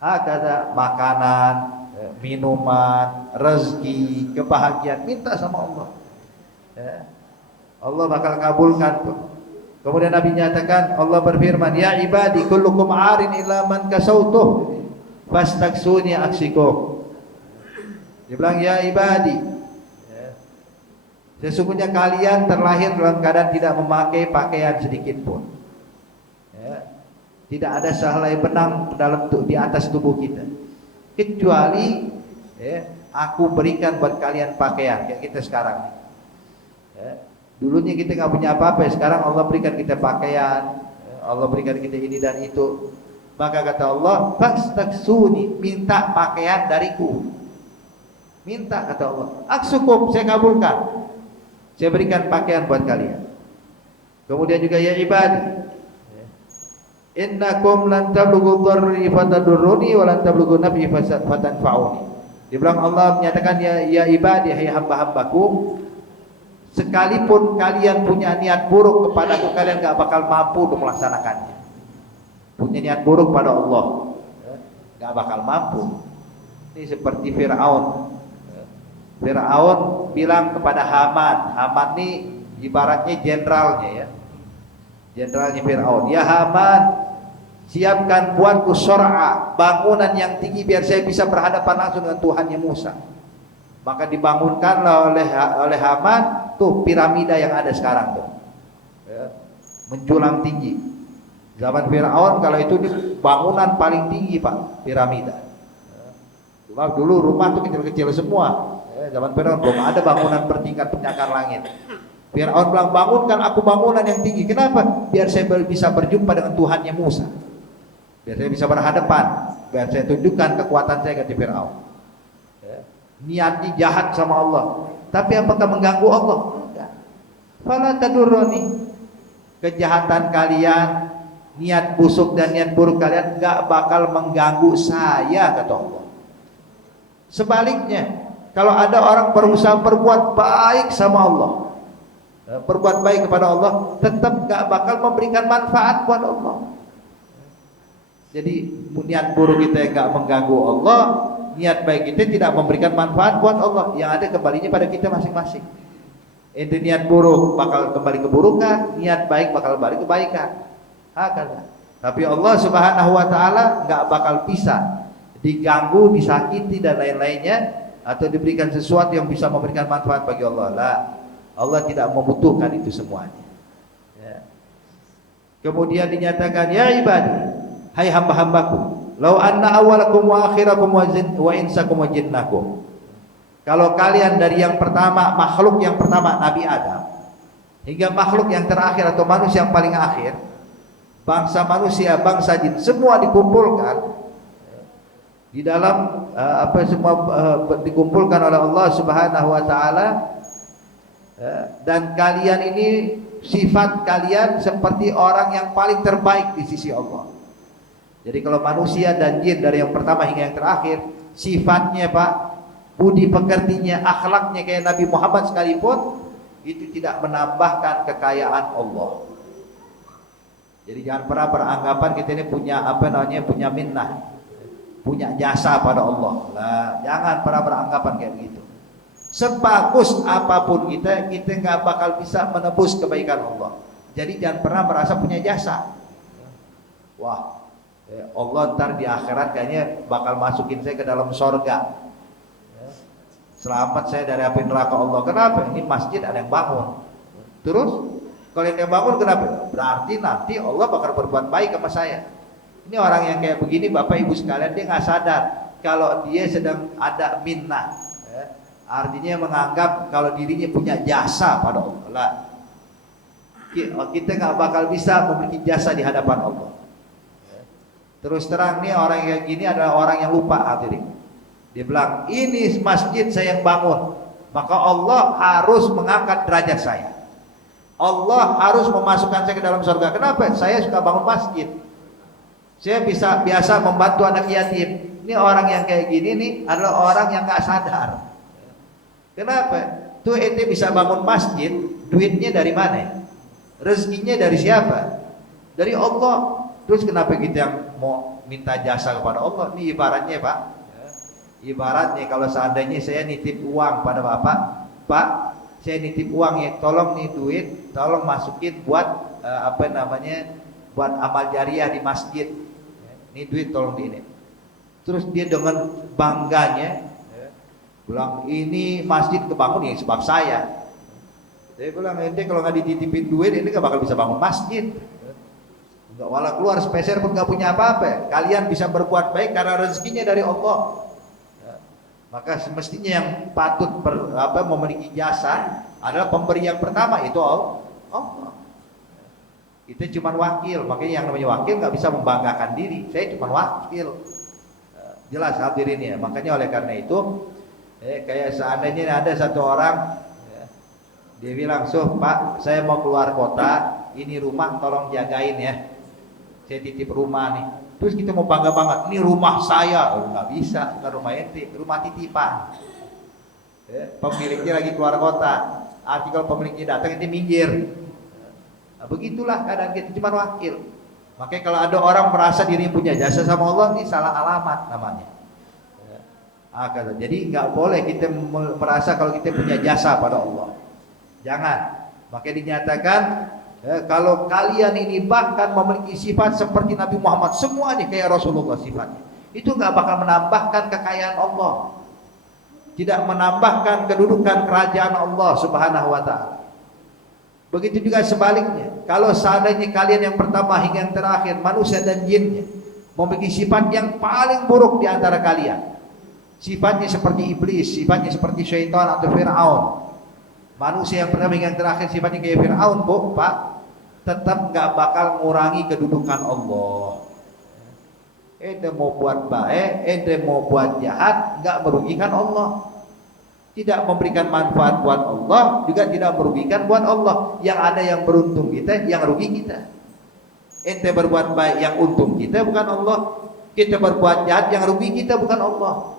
Kata makanan, minuman, rezeki, kebahagiaan, minta sama Allah. Ya. Allah bakal kabulkan tuh. Kemudian Nabi nyatakan, Allah berfirman, ya ibadi kullukum arin ila man kasautuh fastaksuni aksikum. Dia bilang, ya ibadi, ya, sesungguhnya kalian terlahir dalam keadaan tidak memakai pakaian sedikit pun. Ya. Tidak ada sehelai benang di atas tubuh kita, kecuali ya, aku berikan buat kalian pakaian kayak kita sekarang. Ya. Dulunya kita nggak punya apa-apa, sekarang Allah berikan kita pakaian, Allah berikan kita ini dan itu. Maka kata Allah, fastaksuni, minta pakaian dariku. Minta kata Allah, aksukum, saya kabulkan. Saya berikan pakaian buat kalian. Kemudian juga ya ibadi, innakum lan tablughu dharri fatadurruni wa lan tablughu naf'i fatanfa'uni. Dibilang Allah menyatakan ya ibadi, hai hamba-hambaku, sekalipun kalian punya niat buruk kepadaku, kalian gak bakal mampu untuk melaksanakannya. Punya niat buruk pada Allah, gak bakal mampu. Ini seperti Fir'aun. Fir'aun bilang kepada Haman. Haman ini ibaratnya jenderalnya ya. Jenderalnya Fir'aun. Ya Haman, siapkan buatku sur'a, bangunan yang tinggi biar saya bisa berhadapan langsung dengan Tuhannya Musa. Maka dibangunkanlah oleh Haman tuh piramida yang ada sekarang tuh. Ya, menjulang tinggi. Zaman Fir'aun kalau itu bangunan paling tinggi Pak, piramida. Cuma dulu rumah tuh kecil-kecil semua. Zaman Fir'aun belum ada bangunan bertingkat penyakar langit. Fir'aun bilang, bangunkan aku bangunan yang tinggi. Kenapa? Biar saya bisa berjumpa dengan Tuhannya Musa. Biar saya bisa berhadapan. Biar saya tunjukkan kekuatan saya, kata Fir'aun. Niatnya jahat sama Allah. Tapi apakah mengganggu Allah? Enggak. Fala tadurroni. Kejahatan kalian, niat busuk dan niat buruk kalian enggak bakal mengganggu saya, kata Allah. Sebaliknya, kalau ada orang berusaha berbuat baik sama Allah, berbuat baik kepada Allah, tetap gak bakal memberikan manfaat buat Allah. Jadi niat buruk kita gak mengganggu Allah, niat baik kita tidak memberikan manfaat buat Allah. Yang ada kembalinya pada kita masing-masing. Itu niat buruk bakal kembali keburukan, niat baik bakal kembali kebaikan. Tapi Allah Subhanahu wa taala gak bakal bisa diganggu, disakiti dan lain-lainnya, atau diberikan sesuatu yang bisa memberikan manfaat bagi Allah. Lah, Allah tidak membutuhkan itu semuanya. Ya. Kemudian dinyatakan, ya ibadi, hai hamba-hambaku, lau anna awalakum wa akhirakum wa insakum wa jinnakum. Kalau kalian dari yang pertama, makhluk yang pertama Nabi Adam, hingga makhluk yang terakhir atau manusia yang paling akhir, bangsa manusia, bangsa jin, semua dikumpulkan di dalam semua dikumpulkan oleh Allah Subhanahu wa taala, dan kalian ini sifat kalian seperti orang yang paling terbaik di sisi Allah. Jadi kalau manusia dan jin dari yang pertama hingga yang terakhir, sifatnya Pak, budi pekertinya, akhlaknya kayak Nabi Muhammad sekalipun, itu tidak menambahkan kekayaan Allah. Jadi jangan pernah beranggapan kita ini punya punya minnah, punya jasa pada Allah. Lah, jangan pernah beranggapan kayak begitu. Sebagus apapun kita nggak bakal bisa menebus kebaikan Allah. Jadi jangan pernah merasa punya jasa. Wah, Allah ntar di akhirat kayaknya bakal masukin saya ke dalam sorga. Selamat saya dari api neraka Allah. Kenapa? Ini masjid ada yang bangun. Terus kalau yang bangun kenapa? Berarti nanti Allah bakal berbuat baik sama saya. Ini orang yang kayak begini, Bapak Ibu sekalian, dia nggak sadar kalau dia sedang ada minnah. Artinya menganggap kalau dirinya punya jasa pada Allah. Kita nggak bakal bisa memiliki jasa di hadapan Allah. Terus terang nih, orang yang gini adalah orang yang lupa hadirin. Dia bilang, ini masjid saya yang bangun, maka Allah harus mengangkat derajat saya. Allah harus memasukkan saya ke dalam surga. Kenapa? Saya suka bangun masjid. Saya biasa membantu anak yatim. Ini orang yang kayak gini nih adalah orang yang nggak sadar. Kenapa? Tuh ente bisa bangun masjid, duitnya dari mana? Rezekinya dari siapa? Dari Allah. Terus kenapa kita yang mau minta jasa kepada Allah? Ini ibaratnya Pak, ibaratnya kalau seandainya saya nitip uang pada Bapak, Pak, saya nitip uang ya, tolong nih duit, tolong masukin buat buat amal jariah di masjid. Ini duit tolong di ini. Terus dia dengan bangganya bilang, ini masjid kebangun ya sebab saya. Dia bilang, ente kalau nggak dititipin duit ini nggak bakal bisa bangun masjid. Nggak, walau keluar spesial pun nggak punya apa-apa. Kalian bisa berbuat baik karena rezekinya dari Allah. Maka semestinya yang patut memiliki jasa adalah pemberi yang pertama, itu Allah. Kita cuma wakil, makanya yang namanya wakil nggak bisa membanggakan diri. Saya cuma wakil. Jelas hadirin ya. Makanya oleh karena itu, kayak seandainya ada satu orang, dia bilang, Pak, saya mau keluar kota, ini rumah tolong jagain ya. Saya titip rumah nih. Terus kita mau bangga banget, ini rumah saya. Oh, nggak bisa, bukan rumah ente, rumah titipan. Pemiliknya lagi keluar kota. Arti kalau pemiliknya datang, ente minggir. Nah, begitulah keadaan kita, cuma wakil. Makanya kalau ada orang merasa diri punya jasa sama Allah, ini salah alamat namanya. Jadi nggak boleh kita merasa kalau kita punya jasa pada Allah. Jangan. Makanya dinyatakan, kalau kalian ini bahkan memiliki sifat seperti Nabi Muhammad, semuanya kayak Rasulullah sifatnya, itu nggak bakal menambahkan kekayaan Allah, tidak menambahkan kedudukan kerajaan Allah Subhanahu wa ta'ala. Begitu juga sebaliknya, kalau seandainya kalian yang pertama hingga yang terakhir, manusia dan jinnya, memiliki sifat yang paling buruk di antara kalian, sifatnya seperti iblis, sifatnya seperti syaitan atau Fir'aun, manusia yang pertama hingga yang terakhir sifatnya kayak Fir'aun, Pak, tetap nggak bakal mengurangi kedudukan Allah. Ente mau buat baik, ente mau buat jahat, nggak merugikan Allah. Tidak memberikan manfaat buat Allah, juga tidak merugikan buat Allah. Yang ada yang beruntung kita, yang rugi kita. Ente berbuat baik, yang untung kita, bukan Allah. Kita berbuat jahat, yang rugi kita, bukan Allah.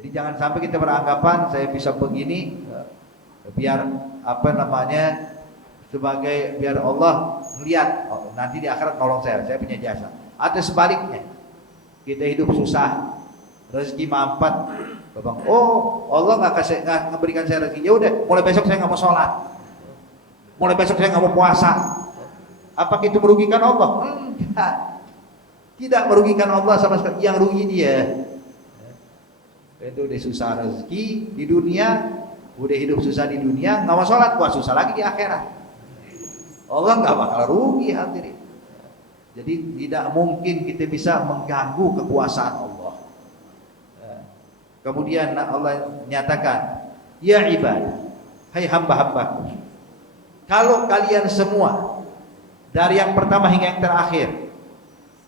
Jadi jangan sampai kita beranggapan saya bisa begini, biar sebagai biar Allah melihat, oh, nanti di akhirat nolong saya punya jasa. Atau sebaliknya, kita hidup susah, rezeki mampet. Bang, oh Allah nggak memberikan saya rezeki, ya udah mulai besok saya nggak mau sholat, mulai besok saya nggak mau puasa. Apakah itu merugikan Allah? Enggak, tidak merugikan Allah sama sekali. Yang rugi dia. Itu udah susah rezeki di dunia, udah hidup susah di dunia, nggak mau sholat, wah susah lagi di akhirat. Allah nggak bakal rugi hadirin. Jadi tidak mungkin kita bisa mengganggu kekuasaan Allah. Kemudian Allah nyatakan, ya ibad, hai hamba-hambaku, kalau kalian semua dari yang pertama hingga yang terakhir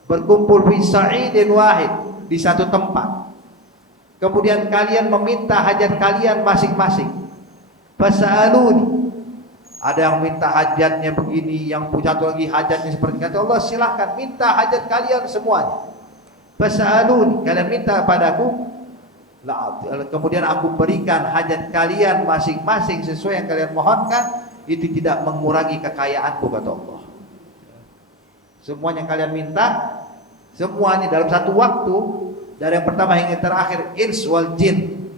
berkumpul fi sa'idin wahid, di satu tempat, kemudian kalian meminta hajat kalian masing-masing, fas'aluni, ada yang minta hajatnya begini, yang satu lagi hajatnya seperti kata Allah, silahkan minta hajat kalian semuanya. Fas'aluni, kalian minta padaku, kemudian aku berikan hajat kalian masing-masing sesuai yang kalian mohonkan, itu tidak mengurangi kekayaanku, kata Allah. Semuanya kalian minta, semuanya dalam satu waktu, dari yang pertama hingga terakhir, ins wal jin,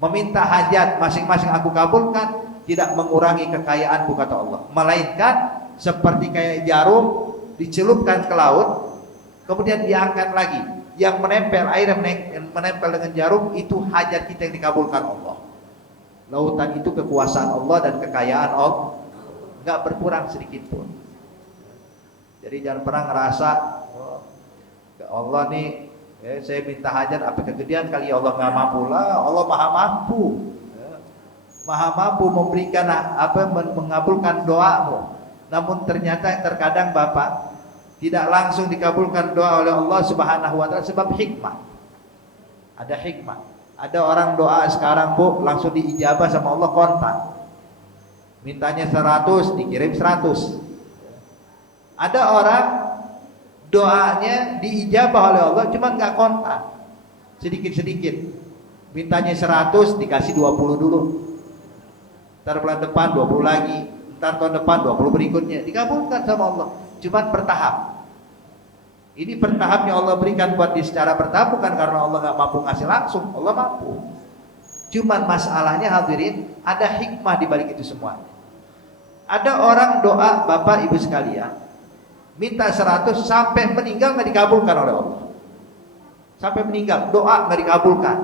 meminta hajat masing-masing aku kabulkan, tidak mengurangi kekayaanku, kata Allah. Melainkan seperti kayak jarum dicelupkan ke laut, kemudian diangkat lagi, yang menempel, air yang menempel dengan jarum, itu hajat kita yang dikabulkan Allah. Lautan itu kekuasaan Allah dan kekayaan Allah, nggak berkurang sedikit pun. Jadi jangan pernah ngerasa, oh, Allah nih, saya minta hajat, apa kegedean kali ya Allah nggak mampu lah. Allah maha mampu, maha mampu memberikan mengabulkan doamu. Namun ternyata terkadang Bapak tidak langsung dikabulkan doa oleh Allah Subhanahu wa ta'ala sebab hikmah. Ada hikmah. Ada orang doa sekarang, Bu, langsung diijabah sama Allah kontak. Mintanya 100, dikirim 100. Ada orang doanya diijabah oleh Allah cuma nggak kontak. Sedikit-sedikit. Mintanya 100, dikasih 20 dulu. Ntar bulan depan 20 lagi. Ntar tahun depan 20 berikutnya. Dikabulkan sama Allah. Cuma bertahap. Ini bertahapnya Allah berikan buat di secara bertahap, bukan karena Allah nggak mampu ngasih langsung. Allah mampu. Cuman masalahnya hadirin, ada hikmah di balik itu semuanya. Ada orang doa, Bapak Ibu sekalian, minta 100 sampai meninggal nggak dikabulkan oleh Allah. Sampai meninggal doa nggak dikabulkan.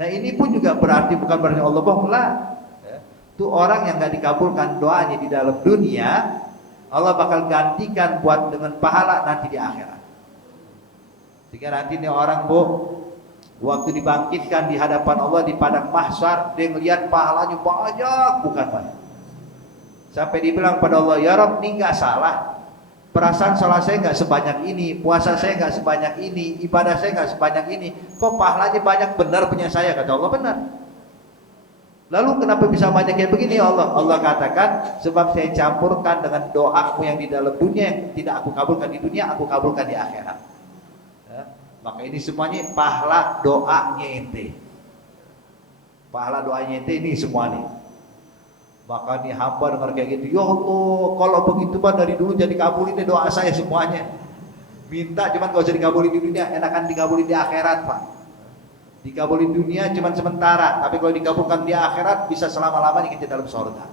Nah ini pun juga berarti bukan berarti Allah bohong lah. Itu orang yang nggak dikabulkan doanya di dalam dunia, Allah bakal gantikan buat dengan pahala nanti di akhirat. Sehingga nanti ini orang, Bu, Waktu dibangkitkan di hadapan Allah di padang mahsyar, dia ngelihat pahalanya banyak, bukan banyak. Sampai dibilang pada Allah, ya Rabb, ini nggak salah. Perasaan salat saya nggak sebanyak ini, puasa saya nggak sebanyak ini, ibadah saya nggak sebanyak ini. Kok pahalanya banyak? Benar punya saya, kata Allah, benar. Lalu kenapa bisa banyak kayak begini ya Allah? Allah katakan, sebab saya campurkan dengan doamu yang di dalam dunia yang tidak aku kabulkan di dunia, aku kabulkan di akhirat. Ya, maka ini semuanya pahala doanya ente. Pahala doanya ente ini semua nih. Maka nih hamba dengar kayak gitu, ya Allah, kalau begitu Pak dari dulu jadi kabulin deh doa saya semuanya. Minta cuman gak usah dikabulin di dunia, enakan dikabulin di akhirat Pak. Dikabulin dunia cuman sementara, tapi kalau dikabulkan di akhirat bisa selama-lamanya kita dalam surga.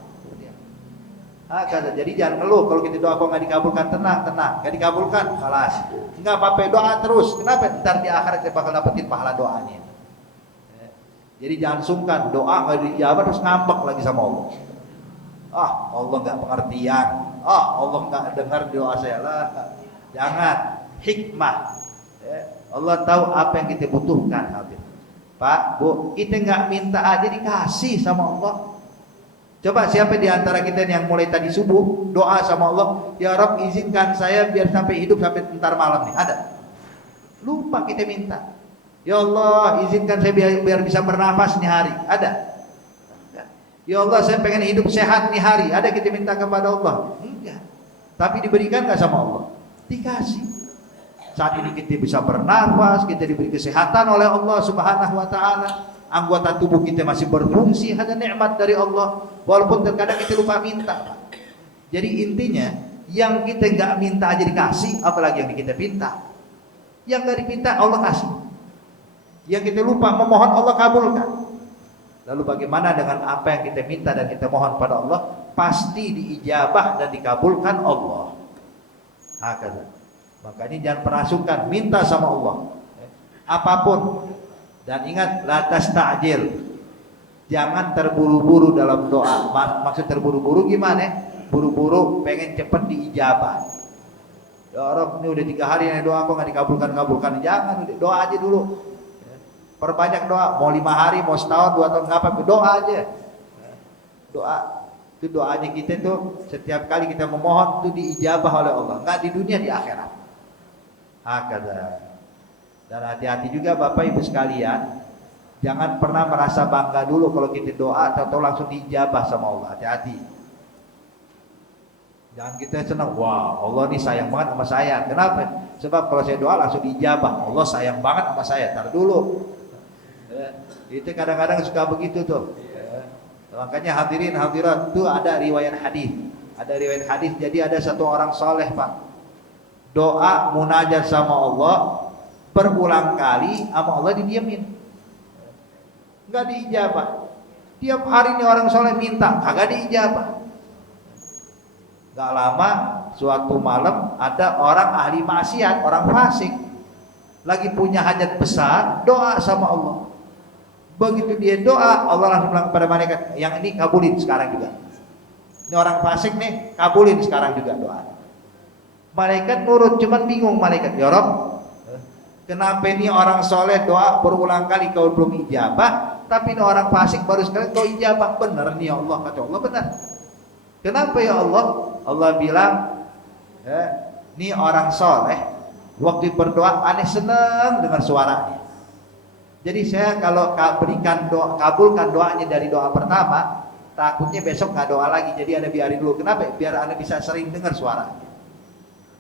Jadi jangan ngeluh kalau kita doa kok nggak dikabulkan, tenang, nggak dikabulkan, kelas, nggak apa-apa, doa terus. Kenapa? Ntar di akhirat kita bakal dapetin pahala doanya. Jadi jangan sungkan, doa nggak dijawab terus ngambek lagi sama Allah. Allah nggak pengertian, Allah nggak dengar doa saya lah. Jangan, hikmah. Allah tahu apa yang kita butuhkan. Pak, Bu, kita nggak minta aja dikasih sama Allah. Coba siapa di antara kita yang mulai tadi subuh doa sama Allah, ya Rabb izinkan saya biar sampai hidup sampai ntar malam nih, ada? Lupa kita minta. Ya Allah izinkan saya biar bisa bernafas nih hari, ada? Ya Allah saya pengen hidup sehat nih hari, ada kita minta kepada Allah? Enggak. Tapi diberikan nggak sama Allah? Dikasih. Saat ini kita bisa bernafas, kita diberi kesehatan oleh Allah Subhanahu wa taala. Anggota tubuh kita masih berfungsi, hanya nikmat dari Allah. Walaupun terkadang kita lupa minta. Jadi intinya, yang kita nggak minta aja dikasih, apalagi yang kita minta. Yang nggak dipinta Allah kasih. Yang kita lupa memohon Allah kabulkan. Lalu bagaimana dengan apa yang kita minta dan kita mohon pada Allah? Pasti diijabah dan dikabulkan Allah. Hakata. Makanya jangan pernah sungkan, minta sama Allah apapun. Dan ingat, la tasta'jil, jangan terburu-buru dalam doa. Maksud terburu-buru gimana? Buru-buru pengen cepet diijabah. Ya Rabb, ini udah 3 hari nih doa kok nggak dikabulkan. Jangan, doa aja dulu. Perbanyak doa, mau 5 hari, mau setahun, 2 tahun, nggak apa-apa, doa aja. Doa itu, doanya kita tuh setiap kali kita memohon tuh diijabah oleh Allah, nggak di dunia, di akhirat. Dan hati-hati juga Bapak Ibu sekalian, jangan pernah merasa bangga dulu kalau kita doa atau langsung diijabah sama Allah. Hati-hati. Jangan kita senang, wah Allah nih sayang banget sama saya. Kenapa? Sebab kalau saya doa langsung diijabah, Allah sayang banget sama saya. Tar dulu. Itu kadang-kadang suka begitu tuh. Makanya hadirin hadirat itu ada riwayat hadis. Ada riwayat hadis. Jadi ada satu orang soleh Pak, doa munajat sama Allah berulang kali, sama Allah didiemin, nggak diijabah. Tiap hari ini orang soleh minta, kagak diijabah. Gak lama suatu malam ada orang ahli maksiat, orang fasik, lagi punya hajat besar, doa sama Allah. Begitu dia doa, Allah langsung bilang kepada malaikat, yang ini kabulin sekarang juga. Ini orang fasik nih, kabulin sekarang juga doa. Malaikat nurut, cuman bingung malaikat, ya Rabb, kenapa ini orang soleh doa berulang kali kau belum ijabah, tapi ini orang fasik baru sekali kau ijabah. Benar nih ya Allah, kata Allah, benar. Kenapa ya Allah? Allah bilang, ini orang soleh waktu berdoa aneh senang dengan suaranya. Jadi saya kalau berikan doa, kabulkan doanya dari doa pertama, takutnya besok nggak doa lagi. Jadi Anda biarin dulu. Kenapa? Biar Anda bisa sering dengar suaranya.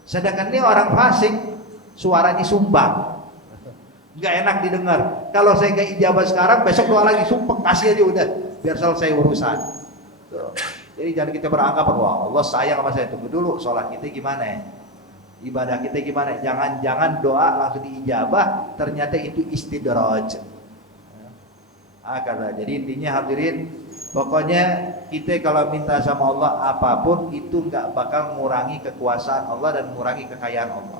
Sedangkan ini orang fasik, suaranya sumbang, nggak enak didengar. Kalau saya nggak ijabah sekarang, besok doa lagi, sumpah kasih aja udah, biar selesai urusan. Tuh. Jadi jangan kita beranggapan, wah Allah sayang sama saya. Tunggu dulu, sholat kita gimana ya? Ibadah kita gimana? Jangan doa langsung diijabah, ternyata itu istidraj. Jadi intinya hadirin, pokoknya kita kalau minta sama Allah apapun itu nggak bakal mengurangi kekuasaan Allah dan mengurangi kekayaan Allah.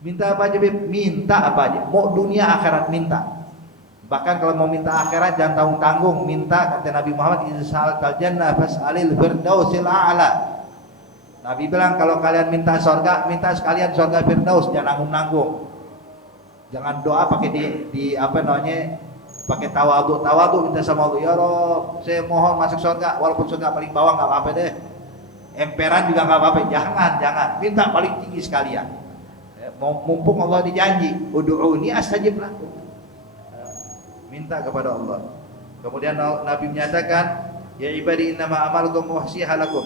Minta apa aja, minta apa aja. Mau dunia akhirat minta. Bahkan kalau mau minta akhirat jangan tanggung-tanggung, minta. Kata Nabi Muhammad, "Insa'altal jannah fas'alil firdausil a'la." Nabi bilang kalau kalian minta surga, minta sekalian surga firdaus, jangan nanggung-nanggung. Jangan doa pakai di apa namanya, pakai tawadhu minta sama Allah, ya Rob, saya mohon masuk surga, walaupun surga paling bawah nggak apa-apa deh, emperan juga nggak apa-apa. Jangan minta paling tinggi sekalian. Mumpung Allah dijanji, ud'uni astajib lakum, minta kepada Allah. Kemudian Nabi menyatakan, ya ibadi innama amalukum wahsiha lakum,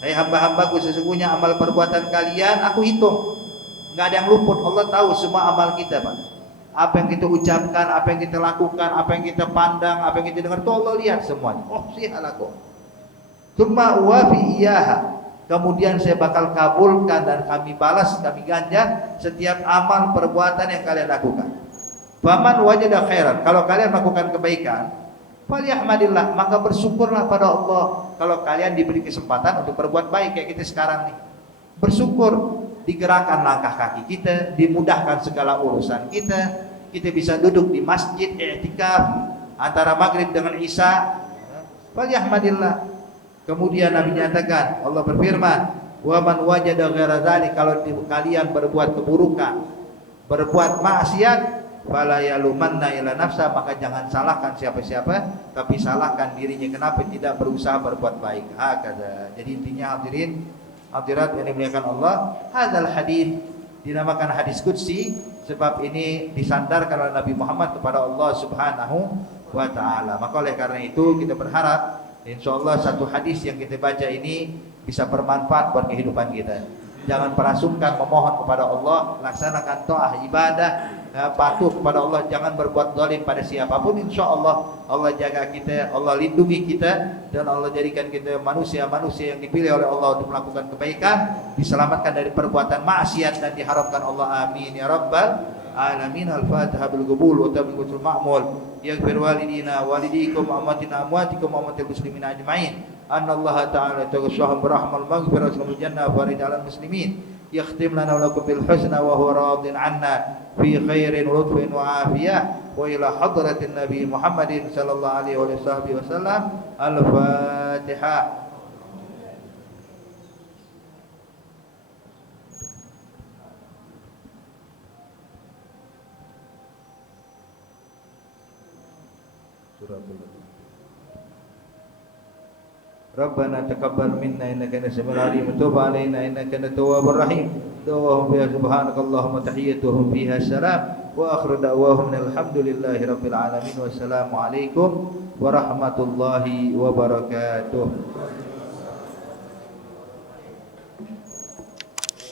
hai hamba-hambaku, sesungguhnya amal perbuatan kalian aku hitung, nggak ada yang luput. Allah tahu semua amal kita, Pak. Apa yang kita ucapkan, apa yang kita lakukan, apa yang kita pandang, apa yang kita dengar, itu Allah lihat semuanya. Wahsiha lakum tsumma uwafi iyaha, kemudian saya bakal kabulkan dan kami balas, kami ganjar setiap amal perbuatan yang kalian lakukan. Faman wajada khairan, kalau kalian melakukan kebaikan, falyahmadillah, maka bersyukurlah pada Allah. Kalau kalian diberi kesempatan untuk berbuat baik kayak kita sekarang nih, bersyukur, digerakkan langkah kaki kita, dimudahkan segala urusan kita, kita bisa duduk di masjid i'tikaf antara maghrib dengan isya, falyahmadillah. Kemudian Nabi nyatakan, Allah berfirman, wa man wajada ghaira dzalik, kalau kalian berbuat keburukan, berbuat maksiat, fala yalumanna ila nafsa, maka jangan salahkan siapa-siapa, tapi salahkan dirinya, kenapa tidak berusaha berbuat baik. Hakada. Jadi intinya hadirin hadirat yang dimuliakan Allah, hadzal hadis dinamakan hadis qudsi sebab ini disandarkan oleh Nabi Muhammad kepada Allah Subhanahu wa taala. Maka oleh karena itu kita berharap insyaallah satu hadis yang kita baca ini bisa bermanfaat buat kehidupan kita. Jangan pernah sungkan memohon kepada Allah, laksanakan taat ibadah, patuh kepada Allah, jangan berbuat zalim pada siapapun. Insyaallah Allah jaga kita, Allah lindungi kita, dan Allah jadikan kita manusia-manusia yang dipilih oleh Allah untuk melakukan kebaikan, diselamatkan dari perbuatan maksiat dan diharapkan Allah. Amin ya rabbal alamin. Al-Fatihah bil qabul wa tabiqatul ma'mul. Yaghfir walidina walidikum wa amwatina amwatikum wa amwatil muslimin ajmain. Annallaha ta'ala taghashahum birahmal maghfirah wal jannah faridal muslimin. Yakhtim lana wa lakum bil husna wa huwa radin anna fi khairin lutfin wa afiyah wa ila hadratin nabi Muhammadin sallallahu alaihi wasallam. Al-Fatihah. Rabbana taqabbal minna innaka antas samiul alim wa tub alaina innaka antat tawwabur rahim. Da'wahum fiha subhanakallahumma tahiyyatuhum fiha salam wa akhiru da'wahum alhamdulillahi rabbil alamin. Wassalamu alaikum warahmatullahi wabarakatuh.